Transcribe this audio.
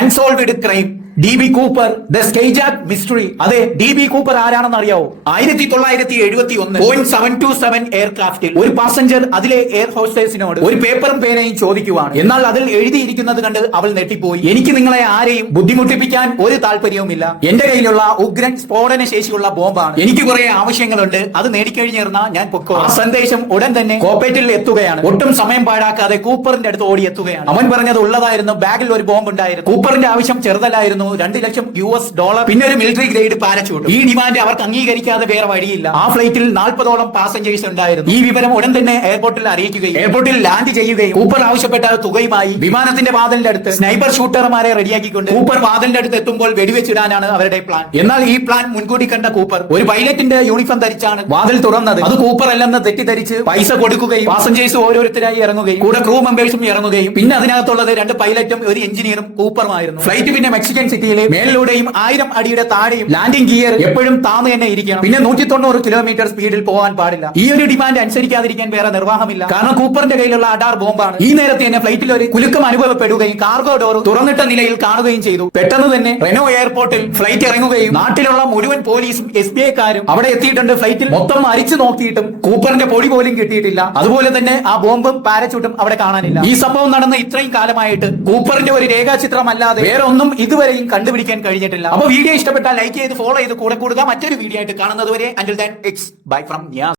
Unsolved crime, DB Cooper, the skyjack mystery. അതെ, DB Cooper ആരാണെന്ന് അറിയാവോ? 1971 എയർക്രാഫ്റ്റിൽ ഒരു പാസഞ്ചർ അതിലെ എയർ ഹോസ്റ്റേഴ്സിനോട് ഒരു പേപ്പറും പേനയും ചോദിക്കുവാണ്. എന്നാൽ അതിൽ എഴുതിയിരിക്കുന്നത് കണ്ട് അവൾ നെട്ടിപ്പോയി. എനിക്ക് നിങ്ങളെ ആരെയും ബുദ്ധിമുട്ടിപ്പിക്കാൻ ഒരു താല്പര്യവുമില്ല. എന്റെ കയ്യിലുള്ള ഉഗ്രൻ സ്ഫോടന ശേഷിയുള്ള ബോംബാണ്. എനിക്ക് കുറെ ആവശ്യങ്ങളുണ്ട്. അത് നേടിക്കഴിഞ്ഞിരുന്ന ഞാൻ പൊക്കോ. ആ സന്ദേശം ഉടൻ തന്നെ കോപ്പേറ്റിൽ എത്തുകയാണ്. ഒട്ടും സമയം പാഴാക്കാതെ കൂപ്പറിന്റെ അടുത്ത് ഓടിയെത്തുകയാണ്. അവൻ പറഞ്ഞത് ഉള്ളതായിരുന്നു. ബാഗിൽ ഒരു ബോംബ് ഉണ്ടായിരുന്നു. കൂപ്പറിന്റെ ആവശ്യം ചെറുതല്ലായിരുന്നു. $2 ലക്ഷം പിന്നെ ഒരു മിലിറ്ററി ഗ്രേഡ് പാരച്യൂട്ട്. ഈ ഡിമാൻഡ് അവർക്ക് അംഗീകരിക്കാതെ വേറെ വഴിയില്ല. ആ ഫ്ലൈറ്റിൽ 40ഓളം പാസഞ്ചേഴ്സ് ഉണ്ടായിരുന്നു. ഈ വിവരം ഉടൻ തന്നെ എയർപോർട്ടിൽ അറിയിക്കുകയും എയർപോർട്ടിൽ ലാൻഡ് ചെയ്യുകയും കൂപ്പർ ആവശ്യപ്പെട്ട തുകയുമായി വിമാനത്തിന്റെ വാതിലിന്റെ അടുത്ത് സ്നൈപ്പർ ഷൂട്ടർമാരെ റെഡിയാക്കിക്കൊണ്ട് കൂപ്പർ വാതിലിന്റെ അടുത്ത് എത്തുമ്പോൾ വെടിവെച്ചിടാനാണ് അവരുടെ പ്ലാൻ. എന്നാൽ ഈ പ്ലാൻ മുൻകൂട്ടി കണ്ട കൂപ്പർ ഒരു പൈലറ്റിന്റെ യൂണിഫോം ധരിച്ചാണ് വാതിൽ തുറന്നത്. അത് കൂപ്പർ അല്ലെന്ന് തെറ്റിദ്ധരിച്ച് പൈസ കൊടുക്കുകയും പാസഞ്ചേഴ്സ് ഓരോരുത്തരായി ഇറങ്ങുകയും കൂടെ ക്രൂ മെമ്പേഴ്സും ഇറങ്ങുകയും പിന്നെ അതിനകത്തുള്ളത് 2 പൈലറ്റും ഒരു എഞ്ചിനീയറും കൂപ്പറുമായിരുന്നു. ഫ്ലൈറ്റ് പിന്നെ മെക്സിക്കൻ സിറ്റിയിലെ മേലിലൂടെയും 1000 അടിയുടെ താഴെയും ലാൻഡിംഗ് ഗിയർ എപ്പോഴും താന്ന് തന്നെ ഇരിക്കണം. പിന്നെ 190 കിലോമീറ്റർ സ്പീഡിൽ പോകാൻ പാടില്ല. ഈ ഒരു ഡിമാൻഡ് അനുസരിക്കാതിരിക്കാൻ വേറെ നിർവാഹമില്ല. കാരണം കൂപ്പറിന്റെ കയ്യിലുള്ള അഡാർ ബോംബാണ്. ഈ നേരത്തെ തന്നെ ഫ്ലൈറ്റിൽ ഒരു കുലുക്കം അനുഭവപ്പെടുകയും കാർഗോ ഡോർ തുറന്നിട്ട നിലയിൽ കാണുകയും ചെയ്തു. പെട്ടെന്ന് തന്നെ റെനോ എയർപോർട്ടിൽ ഫ്ലൈറ്റ് ഇറങ്ങുകയും നാട്ടിലുള്ള മുഴുവൻ പോലീസും SBIക്കാരും അവിടെ എത്തിയിട്ടുണ്ട്. ഫ്ലൈറ്റിൽ മൊത്തം അരിച്ചു നോക്കിയിട്ടും കൂപ്പറിന്റെ പൊടി പോലും കിട്ടിയിട്ടില്ല. അതുപോലെ തന്നെ ആ ബോംബും പാരച്യൂട്ടും അവിടെ കാണാനില്ല. ഈ സംഭവം നടന്ന ഇത്രയും കാലമായിട്ട് കൂപ്പറിന്റെ ഒരു രേഖാചിത്രം അല്ലാതെ വേറെ ഒന്നും ഇതുവരെയും കണ്ടുപിടിക്കാൻ കഴിഞ്ഞിട്ടില്ല. അപ്പോൾ വീഡിയോ ഇഷ്ടപ്പെട്ടാൽ ലൈക്ക് ചെയ്ത് ഫോളോ ചെയ്ത് കൂടെ കൂടുക. മറ്റൊരു വീഡിയോ ആയിട്ട് കാണുന്നത് വരെ until then it's bye from Niaz.